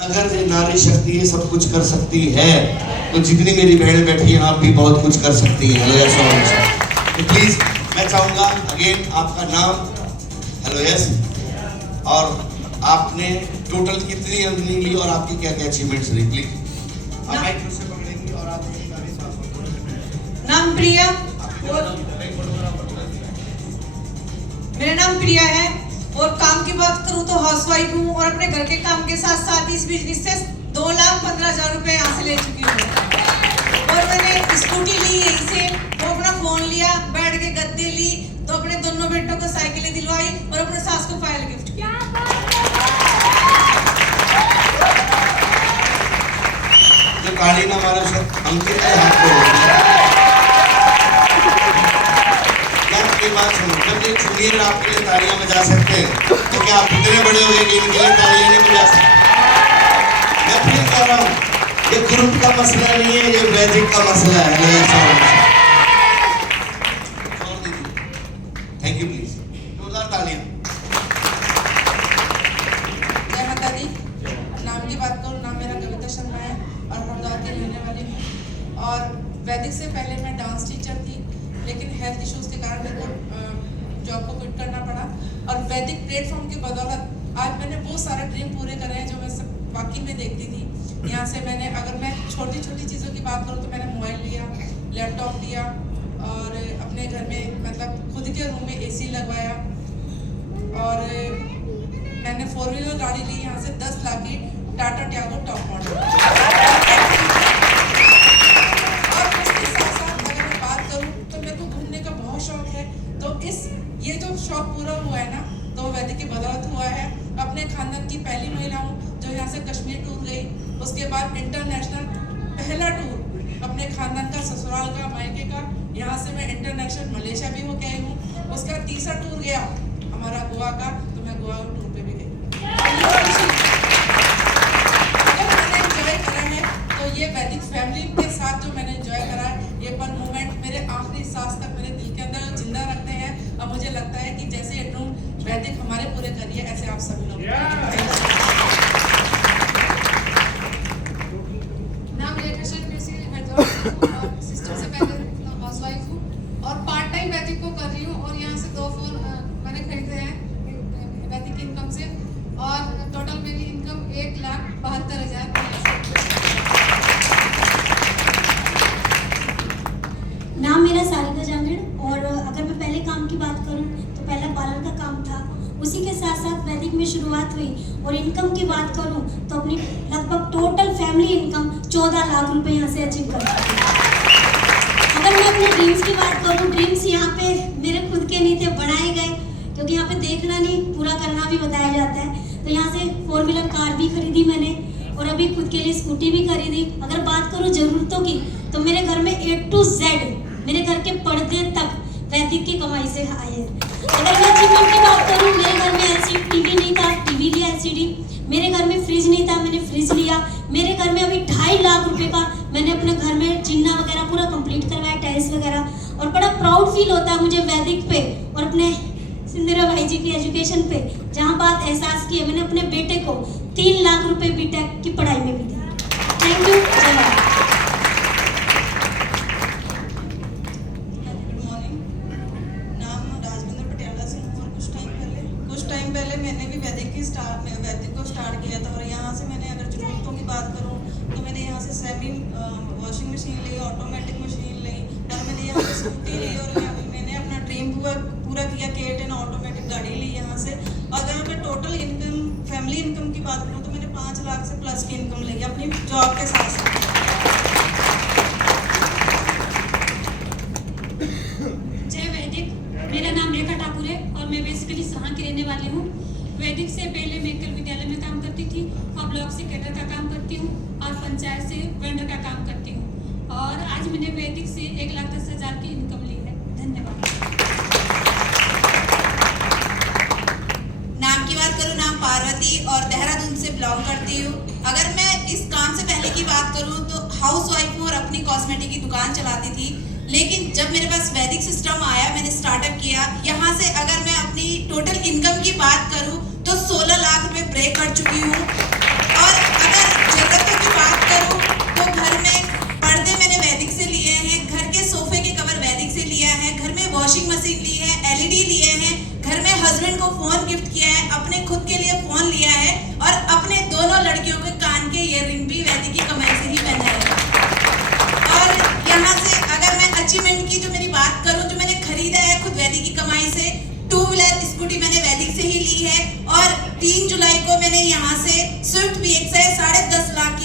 अगर ये नारी शक्ति ये सब कुछ कर सकती है तो जितनी मेरी बहन बैठी हैं आप भी बहुत कुछ कर सकती हैं। हेलो यस, तो प्लीज मैं चाहूंगा अगेन आपका नाम, हेलो यस, और आपने टोटल कितनी अर्निंग ली और आपकी क्या क्या अचीवमेंट्स रही, प्लीज आप माइक फिर से पकड़ेंगी और आप नाम प्रिया, मेरा नाम प्रिया है और काम की बात करूं तो हाउसवाइफ हूं और अपने घर के काम के साथ साथ इस बिजनेस से 2,15,000 रुपए यहाँ से ले चुकी हूँ। और मैंने स्कूटी ली यहीं से, तो अपना फोन लिया, बैठ के गद्दे ली, तो अपने दोनों बेटों को साइकिलें दिलवाई और अपने सास को फाइल गिफ्ट किया। जो ताली ना मारे उसका अंकित के हाथ में बात सुनो, जब ये जूनियर आपके लिए तालियां बजा सकते हैं तो क्या आप इतने बड़े हो गए कि इनके लिए तालियां नहीं बजा सकते? मैं फिर कह रहा हूँ, ये ग्रुप का मसला नहीं है, ये वैदिक का मसला है। थैंक यू, प्लीज जोरदार तालियां। जय माता दी। नाम की बात करूँ, नाम मेरा कविता शर्मा है और हरद्वार की रहने वाली हूँ। और वैदिक से पहले मैं डांस टीचर थी, लेकिन हेल्थ इश्यूज के कारण मेरे को जॉब को क्विट करना पड़ा। और वैदिक प्लेटफॉर्म की बदौलत आज मैंने वो सारे ड्रीम पूरे करे हैं जो मैं सब वाकई में देखती थी। यहाँ से मैंने, अगर मैं छोटी छोटी चीज़ों की बात करूँ तो मैंने मोबाइल लिया, लैपटॉप लिया और अपने घर में मतलब खुद के रूम में AC लगवाया। और मैंने 4 व्हीलर गाड़ी ली यहाँ से 10 लाख की टाटा टियागो टॉप मॉडल। ये जो शौक पूरा हुआ है ना, तो वैदिक की बदौलत हुआ है। अपने खानदान की पहली महिला हूँ जो यहाँ से कश्मीर टूर गई, उसके बाद इंटरनेशनल पहला टूर अपने खानदान का, ससुराल का, मायके का, यहाँ से मैं इंटरनेशनल मलेशिया भी होके आई हूँ। उसका तीसरा टूर गया हमारा गोवा का, तो मैं गोवा टूर पे भी गई। अगर मैंने एंजॉय करा है तो ये वैदिक फैमिली के साथ जो मैंने एंजॉय करा है, ये पल मोमेंट मेरे आखिरी सांस तक मेरे दिल के अंदर जिंदा रखते हैं। और मुझे लगता है कि जैसे ये ड्रीम वैदिक हमारे पूरे करिए, ऐसे आप सभी लोग। नाम रेखा शर्मा से हरिद्वार और सिस्टर से पहले हाउसवाइफ हूँ और पार्ट टाइम वैदिक को कर रही हूँ। और यहाँ से 2 फोन मैंने खरीदे हैं वैदिक इनकम से और टोटल मेरी इनकम 1,72,000। नाम मेरा सारिका जांगड़ और अगर मैं पहले काम की बात करूं तो पहला पार्लर का काम था, उसी के साथ साथ वैदिक में शुरुआत हुई। और इनकम की बात करूं तो अपनी लगभग टोटल फैमिली इनकम 14 लाख रुपए यहाँ से अचीव कर चुकी हूं। अगर मैं अपने ड्रीम्स की बात करूं, ड्रीम्स यहाँ पे मेरे खुद के नहीं थे, बनाए गए, क्योंकि यहाँ पे देखना नहीं पूरा करना भी बताया जाता है। तो यहाँ से 4 व्हीलर कार भी खरीदी मैंने और अभी खुद के लिए स्कूटी भी खरीदी। अगर बात करूँ जरूरतों की तो मेरे घर में A to Z, मेरे घर के पर्दे तक वैदिक की कमाई से आए हैं। अगर मैं अचीवमेंट की बात करूँ, मेरे घर में LCD टीवी नहीं था, टीवी लिया LCD। मेरे घर में फ्रिज नहीं था, मैंने फ्रिज लिया। मेरे घर में अभी 2.5 लाख रुपए का मैंने अपने घर में चिन्ना वगैरह पूरा कंप्लीट करवाया, टाइल्स वगैरह। और बड़ा प्राउड फील होता है मुझे वैदिक पे और अपने सिंधुरा भाई जी की एजुकेशन पे, जहाँ बात एहसास की है मैंने अपने बेटे को 3 लाख रुपए बीटेक की पढ़ाई में भी दी। Thank you. पहले मैंने भी वैदिक को स्टार्ट किया था। और यहाँ से मैंने अगर जरूरतों की बात करूँ तो मैंने यहाँ से सेमी वॉशिंग मशीन ली, ऑटोमेटिक मशीन ली और मैंने यहाँ से स्कूटी ली और मैंने अपना ड्रीम पूरा किया, K10 ऑटोमेटिक गाड़ी ली यहाँ से। अगर मैं टोटल इनकम, फैमिली इनकम की बात करूँ तो मैंने 5 लाख से प्लस की इनकम ली अपनी जॉब के साथ साथ। जय वैदिक, मेरा नाम रेखा ठाकुर है और मैं बेसिकली सहा की रहने वाली हूँ। वैदिक से पहले मैं कल विद्यालय में काम करती थी और ब्लॉक से कैडर का काम करती हूँ और पंचायत से वेंडर का काम करती हूँ। और आज मैंने वैदिक से 1,10,000 की इनकम ली है। धन्यवाद। नाम की बात करूँ, नाम पार्वती और देहरादून से बिलोंग करती हूँ। अगर मैं इस काम से पहले की बात करूँ तो हाउसवाइफ हूँ और अपनी कॉस्मेटिक की दुकान चलाती थी। लेकिन जब मेरे पास वैदिक सिस्टम आया, मैंने स्टार्टअप किया। यहाँ से अगर मैं अपनी टोटल इनकम की बात करूँ तो 16 लाख रुपए ब्रेक कर चुकी हूँ। और अगर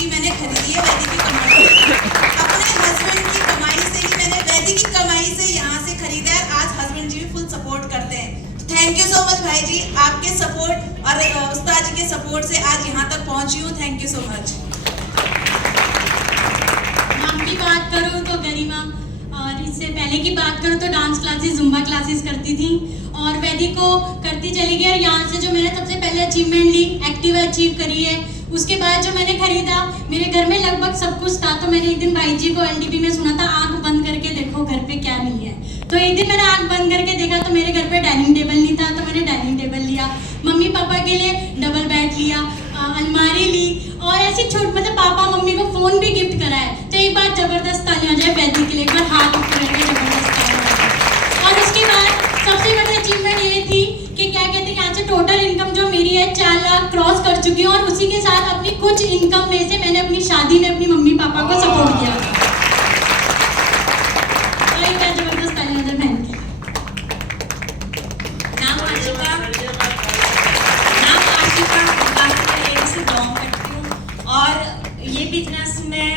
चीज़ मैंने खरीदी है वैदिक की कमाई से। अपने हस्बैंड की कमाई से ही मैंने वैदिक की कमाई से यहाँ से खरीदा है। आज हस्बैंड जी भी फुल सपोर्ट करते हैं। थैंक यू सो मच भाई जी, आपके सपोर्ट और उस्ताद जी के सपोर्ट से आज यहाँ तक पहुँची हूँ। Thank you so much. नाम की बात करूँ तो गरिमा, और इससे पहले की बात करूँ तो डांस क्लासेस, जुम्बा क्लासेस करती थी और वैदिक को करती चली गई। और यहाँ से जो मैंने सबसे पहले अचीवमेंट ली, एक्टिवा अचीव करी है। उसके बाद जो मैंने खरीदा, मेरे घर में लगभग सब कुछ था, तो मैंने एक दिन भाई जी को एलडीपी में सुना था, आंख बंद करके देखो घर पे क्या नहीं है। तो एक दिन मैंने आंख बंद करके देखा तो मेरे घर पे डाइनिंग टेबल नहीं था, तो मैंने डाइनिंग टेबल लिया। मम्मी पापा के लिए डबल बेड लिया, अलमारी ली, और ऐसे मतलब पापा मम्मी को फोन भी गिफ्ट करा है। तो एक बार जबरदस्त तालियां जाए वैदिक के लिए, एक बार हाथ ऊपर करके जबरदस्त तालियां। और उसके बाद सबसे बड़ी अचीवमेंट ये थी कि क्या कहते हैं, यहाँ से टोटल इनकम जो मेरी है 4 लाख क्रॉस कर चुकी हूँ। और उसी के साथ अपनी कुछ इनकम में से मैंने अपनी शादी में अपनी मम्मी पापा को सपोर्ट किया। तो एक बार जबरदस्त तालियां जाए बहन की। नाम आशिका काफी से बिलोंग करती हूँ और ये बिजनेस में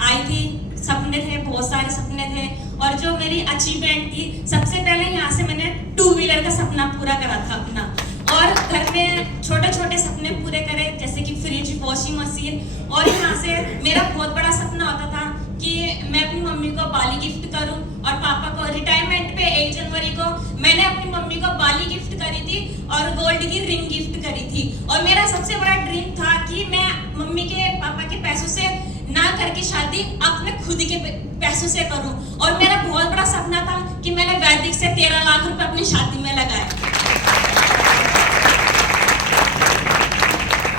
आई थी। सपने थे, बहुत सारे सपने थे, और जो मेरी अचीवमेंट थी, सबसे पहले यहाँ से मैंने 2 व्हीलर का सपना पूरा करा था अपना। और घर में छोटे छोटे सपने पूरे करे, जैसे कि फ्रिज, वॉशिंग मशीन। और यहाँ से मेरा बहुत बड़ा सपना होता था कि मैं अपनी मम्मी को बाली गिफ्ट करूं, और पापा को रिटायरमेंट पे 1 जनवरी को मैंने अपनी मम्मी को बाली गिफ्ट करी थी और गोल्ड की रिंग गिफ्ट करी थी। और मेरा सबसे बड़ा ड्रीम था कि मैं मम्मी के पापा के पैसों से ना करके शादी अपने खुद के पैसों से करूं। और मेरा बहुत बड़ा सपना था कि मैंने वैदिक से 13 लाख रुपए अपनी शादी में लगाए।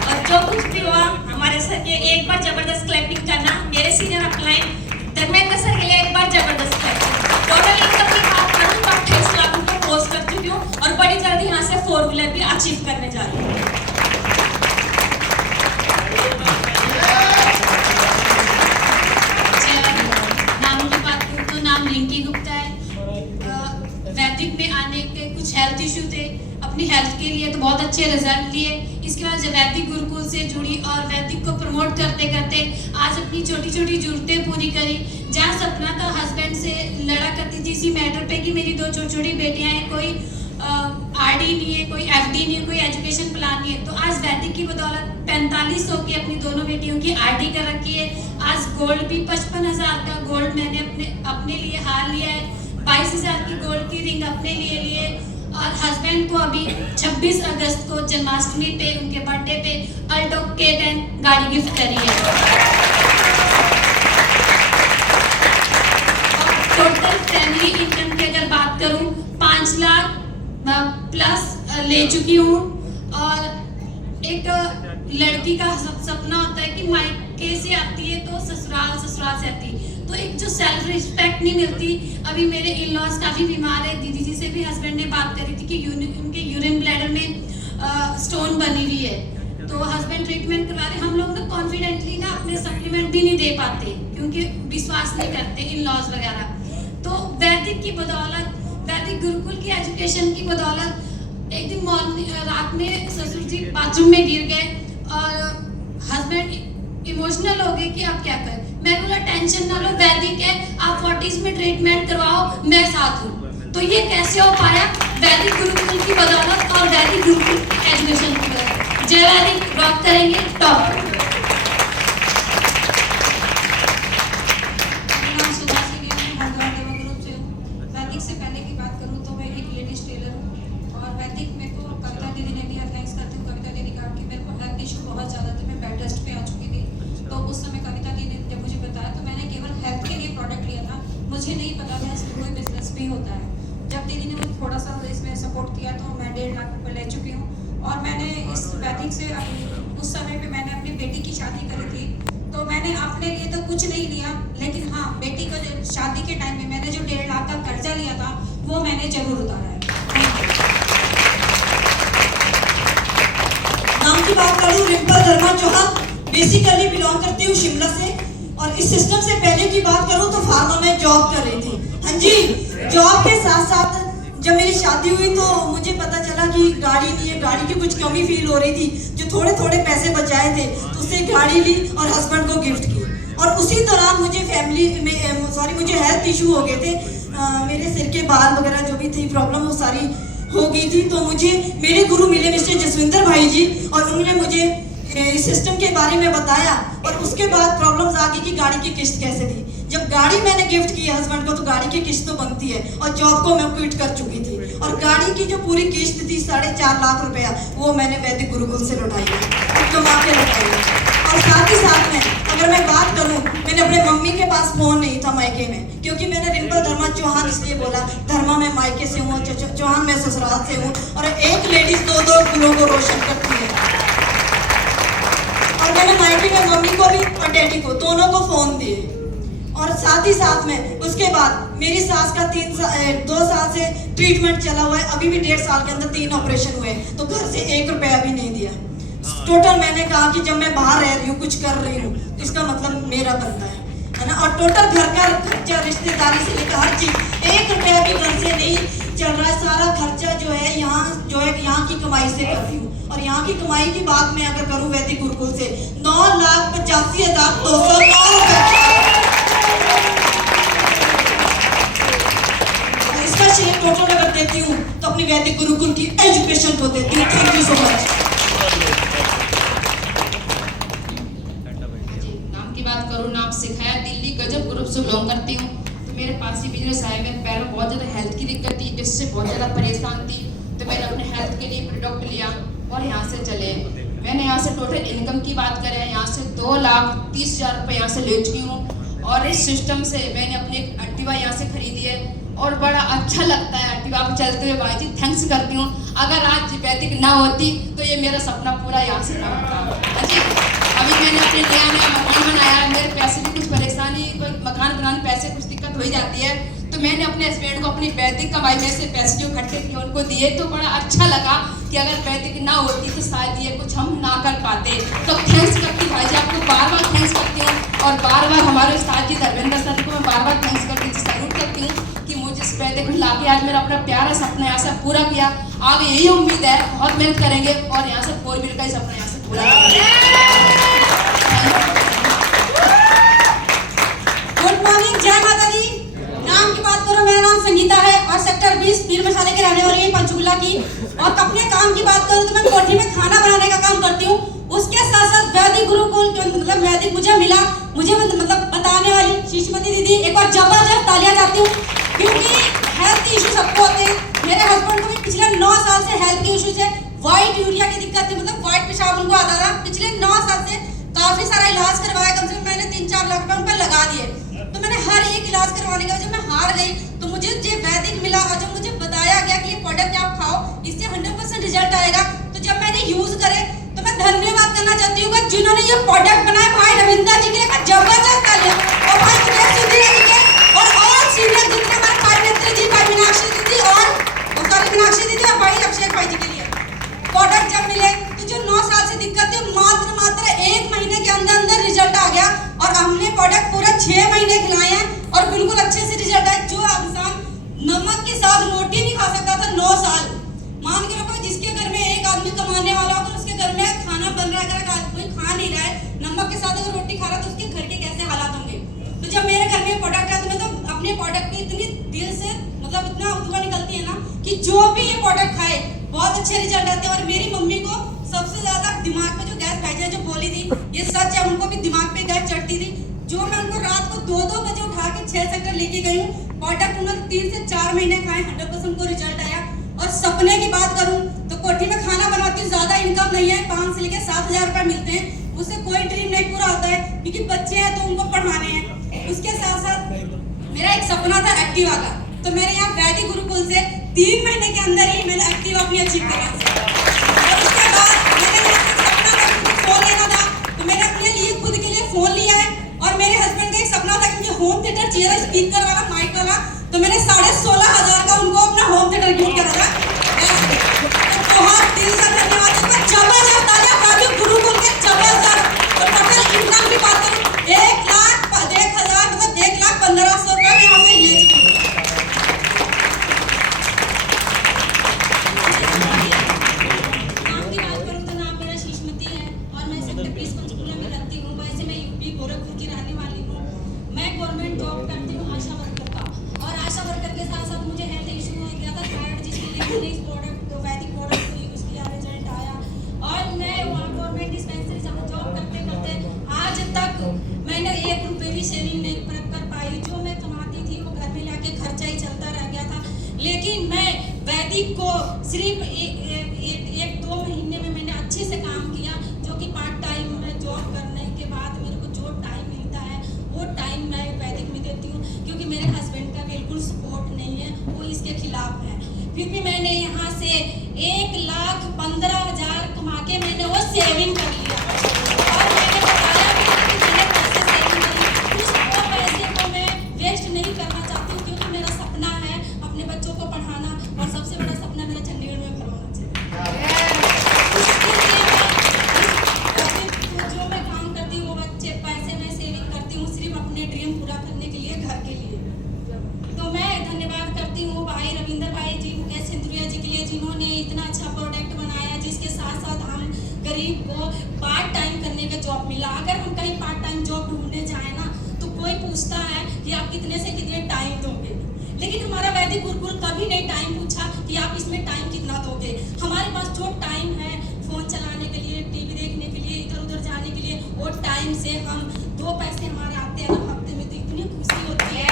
और जो कुछ भी हुआ, हमारे सर के एक बार जबरदस्त क्लैपिंग करना। मेरे सीनियर अपलाइन धर्मेंद्र सर के लिए एक बार जबरदस्त क्लैपिंग। टोटल इनकम की बात करूं तो 28 लाख रुपए पोस्ट कर चुकी हूँ और बड़ी जल्दी यहाँ से 4 व्हीलर भी अचीव करने जा रही हूँ। नाम की बात करूँ तो नाम रिंकी गुप्ता है। वैदिक में आने के कुछ हेल्थ इशू थे, अपनी हेल्थ के लिए तो बहुत अच्छे रिजल्ट लिए। इसके बाद जब वैदिक गुरुकुल से जुड़ी और वैदिक को प्रमोट करते करते आज अपनी छोटी छोटी जरूरतें पूरी करी। जहाँ सपना था हस्बैंड से लड़ा करती थी इसी मैटर पे कि मेरी 2 छोटी छोटी बेटियां हैं, कोई आरडी नहीं है, कोई एफडी नहीं है, कोई एजुकेशन प्लान नहीं है। तो आज वैदिक की बदौलत 4500 की अपनी दोनों बेटियों की आरडी कर रखी है। आज गोल्ड भी 55,000 का गोल्ड मैंने अपने लिए हार लिया है। 22,000 की गोल्ड की रिंग अपने लिए और हस्बैंड को अभी 26 अगस्त को जन्माष्टमी पे उनके बर्थडे पे अल्टो K10 गाड़ी गिफ्ट करी है। टोटल फैमिली इनकम की अगर बात करूं 5 लाख प्लस ले चुकी हूँ। और एक लड़की का सपना होता है कि मायके से आती है तो ससुराल से आती है, तो एक जो सेल्फ रिस्पेक्ट नहीं मिलती। अभी मेरे इन लॉज काफ़ी बीमार है, दीदी जी से भी हस्बैंड ने बात करी थी कि उनके यूरिन ब्लैडर में स्टोन बनी हुई है, तो हस्बैंड ट्रीटमेंट करवा रहे। हम लोग ना कॉन्फिडेंटली ना अपने सप्लीमेंट भी नहीं दे पाते क्योंकि विश्वास नहीं करते इन लॉज वगैरह। तो वैदिक की बदौलत, वैदिक गुरुकुल की एजुकेशन की बदौलत एक दिन रात में ससुर जी बाथरूम में गिर गए और हस्बैंड इमोशनल हो गए कि आप क्या करें। मैं बोला टेंशन ना लो, वैदिक है, आप 40s में ट्रीटमेंट करवाओ, मैं साथ हूँ। तो ये कैसे हो पाया? वैदिक गुरुकुल की बदौलत और वैदिक गुरुकुल एजुकेशन की बदौलत। जय वैदिक, रॉक करेंगे, टॉप करेंगे। वैदिक से पहले की बात करूँ तो मैं एक लेडीज टेलर हूँ और वैदिक मेरे को कविता दीदी ने भी थैंक्स करती हूँ। कविता दीदी का कि मेरे को हेल्थ इशू बहुत ज़्यादा थी, मैं बेड रेस्ट पे आ चुकी थी। तो उस समय कविता दीदी ने जब मुझे बताया तो मैंने केवल हेल्थ के लिए प्रोडक्ट लिया था, मुझे नहीं पता था इसमें कोई बिजनेस भी होता है। जब दीदी ने मुझे थोड़ा सा इसमें सपोर्ट किया तो मैं 1.5 लाख रुपये ले चुकी हूँ। और मैंने इस वैदिक से उस समय पर मैंने अपनी बेटी की शादी करी थी, तो मैंने अपने लिए तो कुछ नहीं लिया, लेकिन हाँ बेटी को शादी के टाइम में मैंने जो 1.5 लाख का कर्जा लिया था वो मैंने जरूर उतारा है। नाम की बात करूँ रिम्पल धर्मा चौहान, बेसिकली बिलोंग करती हूँ शिमला से। और इस सिस्टम से पहले की बात करूँ तो फार्मा में जॉब कर रही थी। हाँ जी, जॉब के साथ साथ जब मेरी शादी हुई तो मुझे पता चला कि गाड़ी नहीं है, गाड़ी की कुछ कमी फील हो रही थी। जो थोड़े थोड़े पैसे बचाए थे तो उससे गाड़ी ली और हस्बैंड को गिफ्ट की। और उसी दौरान मुझे मुझे हेल्थ इशू हो गए थे। मेरे सिर के बाल वगैरह जो भी थी प्रॉब्लम वो सारी हो गई थी। तो मुझे मेरे गुरु मिले मिस्टर जसविंदर भाई जी, और उन्होंने मुझे इस सिस्टम के बारे में बताया। और उसके बाद प्रॉब्लम्स आ गई कि गाड़ी की किस्त कैसे दी। जब गाड़ी मैंने गिफ्ट की हस्बैंड को तो गाड़ी की किस्त तो बनती है, और जॉब को मैं क्विट कर चुकी थी। और गाड़ी की जो पूरी किस्त थी 4.5 लाख रुपया, वो मैंने वैदिक गुरुकुल से लौटाई है, कमा के लौटाई है। और साथ ही साथ में अगर मैं बात करूं, मैंने अपने मम्मी के पास फोन नहीं था मायके में, क्योंकि मैंने रिंपल धर्मा चौहान इसलिए बोला, धर्मा मैं मायके से हूँ, चौहान मैं ससुराल से हूँ। और एक लेडीज दो कुलों को रोशन करती है। और मैंने मायके में मम्मी को भी और डैडी को दोनों को फोन दिए। और साथ ही साथ में उसके बाद मेरी सास का 2 साल से ट्रीटमेंट चला हुआ है। अभी भी 1.5 साल के अंदर 3 ऑपरेशन हुए, तो घर से 1 रुपया भी नहीं दिया। टोटल मैंने कहा कि जब मैं बाहर रह रही हूँ, कुछ कर रही हूँ, तो इसका मतलब मेरा बनता है ना। और टोटल घर का खर्चा, रिश्तेदारी से लेकर हर चीज, 1 रुपया भी घर से नहीं चल रहा है। सारा खर्चा जो है यहाँ की कमाई से कर रही हूँ। और यहाँ की कमाई की बात मैं अगर करूँ वैदिक गुरुकुल से 9,85,209 रुपए। इसका शेयर टोटल अगर देती हूँ तो अपनी वैदिक गुरुकुल की एजुकेशन को देती हूँ। Thank you so much. नाम की बात करूँ, नाम सिखाया दिल्ली गजब ग्रुप से बिलोंग करती हूँ। तो मेरे पास ही बिजनेस है। मेरे पैर में बहुत ज़्यादा हेल्थ की दिक्कत थी, जिससे बहुत ज़्यादा परेशान थी। तो मैंने अपने हेल्थ के लिए प्रोडक्ट लिया और यहाँ से चले। मैंने यहाँ से टोटल इनकम की बात करें, यहाँ से 2,30,000 रुपये यहाँ से ले चुकी हूँ। और इस सिस्टम से मैंने अपनी एक एक्टिवा यहाँ से खरीदी है, और बड़ा अच्छा लगता है एक्टिवा पर चलते हुए। भाई जी थैंक्स करती हूँ। अगर आज वैदिक ना होती तो ये मेरा सपना पूरा यहाँ से ना होता। जी अभी मैंने अपने नया मकान बनाया। मेरे पैसे भी कुछ परेशानी, कोई मकान बनाने पैसे कुछ दिक्कत हो ही जाती है। तो मैंने अपने हस्बैंड को अपनी वैदिक कमाई में से पैसे जो इकट्ठे किए उनको दिए। तो बड़ा अच्छा लगा कि अगर वैदिक ना होती तो शायद ये कुछ हम ना कर पाते। तो थैंक्स करती भाई जी, आपको बार बार थैंक्स करती हूँ। और बार बार हमारे उस्ताद जी धर्मेंद्र सर को मैं बार बार थैंक्स करती हूँ, सैल्यूट करती हूँ कि मुझे इस वैदिक में लाके आज मेरा अपना प्यारा सपना यहाँ से पूरा किया। आगे यही उम्मीद है, बहुत मेहनत करेंगे और यहाँ से 4 व्हीलर का ही सपना यहाँ से पूरा करेंगे। गुड मॉर्निंग, जय माता दी। नाम की बात करो, मेरा नाम संगीता है और सेक्टर 20 पीर मसाले के रहने वाली हूँ, पंचकुला की। और अपने काम की बात करूँ तो मैं कोठी में खाना बनाने का काम करती हूँ। उसके साथ साथ वैदिक गुरुकुल मतलब वैदिक मुझे मिला, मुझे मतलब बताने वाली शिशुमती दीदी, एक बार जबरदस्त तालियां चाहती हूँ, क्योंकि हेल्थ इशू सबको होते हैं। मेरे हस्बैंड को भी पिछले 9 साल से हेल्थ के इशू से व्हाइट यूरिया की दिक्कत थी, मतलब व्हाइट पेशाब उनको आता था। पिछले 9 साल से काफी सारा इलाज करवाया, कम से कम मैंने 3-4 लाख रुपए उन पर लगा दिए। तो मैंने हर एक इलाज करवाने के बाद जब मैं हार गई तो मुझे जो वैदिक मिला और जब मुझे बताया गया कि ये प्रोडक्ट आप खाओ, इससे 100% रिजल्ट आएगा। तो जब मैंने यूज करे तो मैं धन्यवाद करना चाहती हूँ जिन्होंने ये प्रोडक्ट बनाया, भाई रविंदर जी के लिए जबरदस्त तालियां। और भाई सुरेश सुधीर जी के और सीनियर जितने हमारे भाई मित्र जी, भाई मीनाक्षी दीदी और मीनाक्षी दीदी और भाई अभिषेक भाई जी के लिए प्रोडक्ट जब मिले तो जो 9 साल से दिक्कत थी मात्र 1 महीने के अंदर रिजल्ट आ गया। और हमने प्रोडक्ट पूरा 6 महीने खिलाए हैं और बिल्कुल अच्छे से रिजल्ट आया। जो इंसान नमक के साथ रोटी नहीं खा सकता था 9 साल, मान के रखो जिसके घर में एक आदमी कमाने वाला होगा, उसके घर में खाना बन रहा है, अगर कोई खा नहीं रहा है नमक के साथ अगर रोटी खा रहा है तो उसके घर के कैसे हालात होंगे। तो जब मेरे घर में प्रोडक्ट आया तो मैं तो अपने प्रोडक्ट को इतनी दिल से मतलब इतना दुआ निकलती है ना कि जो भी ये प्रोडक्ट खाए बहुत अच्छे रिजल्ट आते हैं। और मेरी मम्मी को सबसे ज्यादा दिमाग पे जो गैस भाईजान जो बोली थी ये सच है, उनको भी दिमाग पे गैस चढ़ती थी। जो मैं उनको रात को 2-2 बजे उठा के 6 सेक्टर लेके गई हूँ। प्रोडक्ट उन्होंने 3 से 4 महीने खाए, 100% को रिजल्ट आया। और सपने की बात करूँ तो कोठी में खाना बनाती हूँ, ज्यादा इनकम नहीं है, 5 से लेकर 7,000 रुपए मिलते हैं। उससे कोई ड्रीम नहीं पूरा होता है क्योंकि बच्चे हैं तो उनको पढ़ाने हैं। उसके साथ साथ मेरा एक सपना था एक्टिवा का, तो मैंने यहाँ वैदिक गुरुकुल से 3 महीने के अंदर ही मैंने एक्टिवा अपनी अचीव करी। और उसके बाद मैंने सपना था कि फोन लेना था, तो मैंने अपने लिए खुद के लिए फोन लिया है। और मेरे हस्बैंड का एक सपना था कि मुझे होम थिएटर चाहिए था, स्पीकर वाला, माइक वाला, तो मैंने 16,500 का उनको अपना होम थिएटर गिफ्ट करा था। तो बहुत दिल से धन्यवाद। जबरदस्त तालियां वैदिक गुरुकुल के जबरदस्त। और टोटल इनकम की बात करूं 1,01,000 मतलब 1,15,100 रुपए यहाँ से ले चुकी हूँ। भी सेविंग नहीं कर पाई। जो मैं कमाती थी वो घर में लाके खर्चा ही चलता रह गया था। लेकिन मैं वैदिक को सिर्फ एक दो महीने में मैंने अच्छे से काम किया, जो कि पार्ट टाइम में जॉब करने के बाद मेरे को जो टाइम मिलता है वो टाइम मैं वैदिक में देती हूँ, क्योंकि मेरे हस्बैंड का बिल्कुल सपोर्ट नहीं है, वो इसके खिलाफ है। फिर भी मैंने यहाँ से 1,15,000 कमा के मैंने वो सेविंग कर लिया और मैंने बताया भी कि मैंने पैसे सेविंग करी। उस वो पैसे को मैं वेस्ट नहीं करना चाहती हूँ, क्योंकि मेरा सपना है अपने बच्चों को पढ़ाना और सबसे बड़ा सपना मेरा चंडीगढ़ में घर होना चाहिए। जो मैं काम करती हूँ वो बच्चे पैसे मैं सेविंग करती हूँ सिर्फ अपने ड्रीम पूरा करने के लिए, घर के लिए। तो मैं धन्यवाद करती हूँ भाई रविंदर भाई जी, मुकेश सिंधुरिया जी के लिए, जिन्होंने इतना अच्छा प्रोडक्ट बनाया, जिसके साथ साथ हम गरीब को पार्ट टाइम करने का जॉब मिला। अगर हम कहीं पार्ट टाइम जॉब ढूंढने जाए ना तो कोई पूछता है कि आप कितने से कितने टाइम दोगे, लेकिन हमारा वैदिक गुरुकुल कभी नहीं टाइम पूछा कि आप इसमें टाइम कितना दोगे। हमारे पास जो टाइम है फोन चलाने के लिए, टीवी देखने के लिए, इधर उधर जाने के लिए, वो टाइम से हम 2 पैसे हमारे आते हैं ना हफ्ते में, तो इतनी खुशी होती है।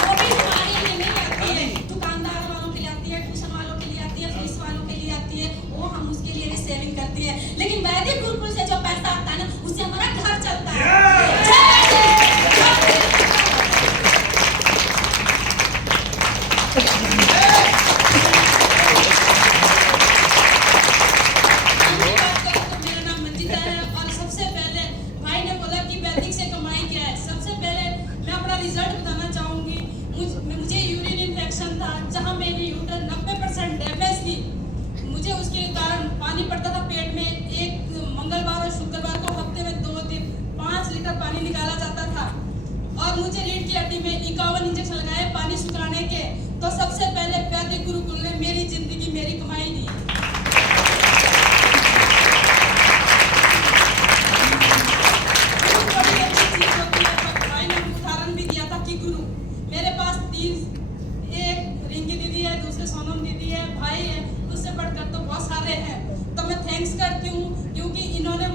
वो भी हमारे लिए नहीं आती है, दुकानदार वालों के लिए आती है, ट्यूशन वालों के लिए आती है, फीस वालों के लिए आती है, वो हम उसके लिए भी सेविंग करती है। लेकिन वैदिक गुरुकुल से जो पैसा आता है ना, उससे हमारा घर चलता है। मेरा नाम मंजिता है और सबसे पहले भाई ने बोला कि वैदिक से कमाई क्या है। सबसे पहले मैं अपना रिजल्ट बताना चाहूँगी। मुझे यूरिन इन्फेक्शन था, जहाँ मेरी यूटर 90% डैमेज थी। मुझे उसके कारण पानी पड़ता था पेट में। एक मंगलवार और शुक्रवार को हफ्ते में 2 दिन 5 लीटर पानी निकाला जाता था और मुझे रीढ़ की हड्डी में 51 इंजेक्शन लगाए पानी सुखाने के। तो सबसे पहले वैदिक गुरुकुल ने मेरी जिंदगी, मेरी कमाई दी। बड़ी अच्छी चीज होती है। भाई ने उदाहरण भी दिया था कि गुरु मेरे पास 3, एक रिंकी दीदी है, दूसरे सोनम दीदी है, भाई है, उससे बढ़कर तो बहुत सारे हैं। तो मैं थैंक्स करती हूँ क्योंकि इन्होंने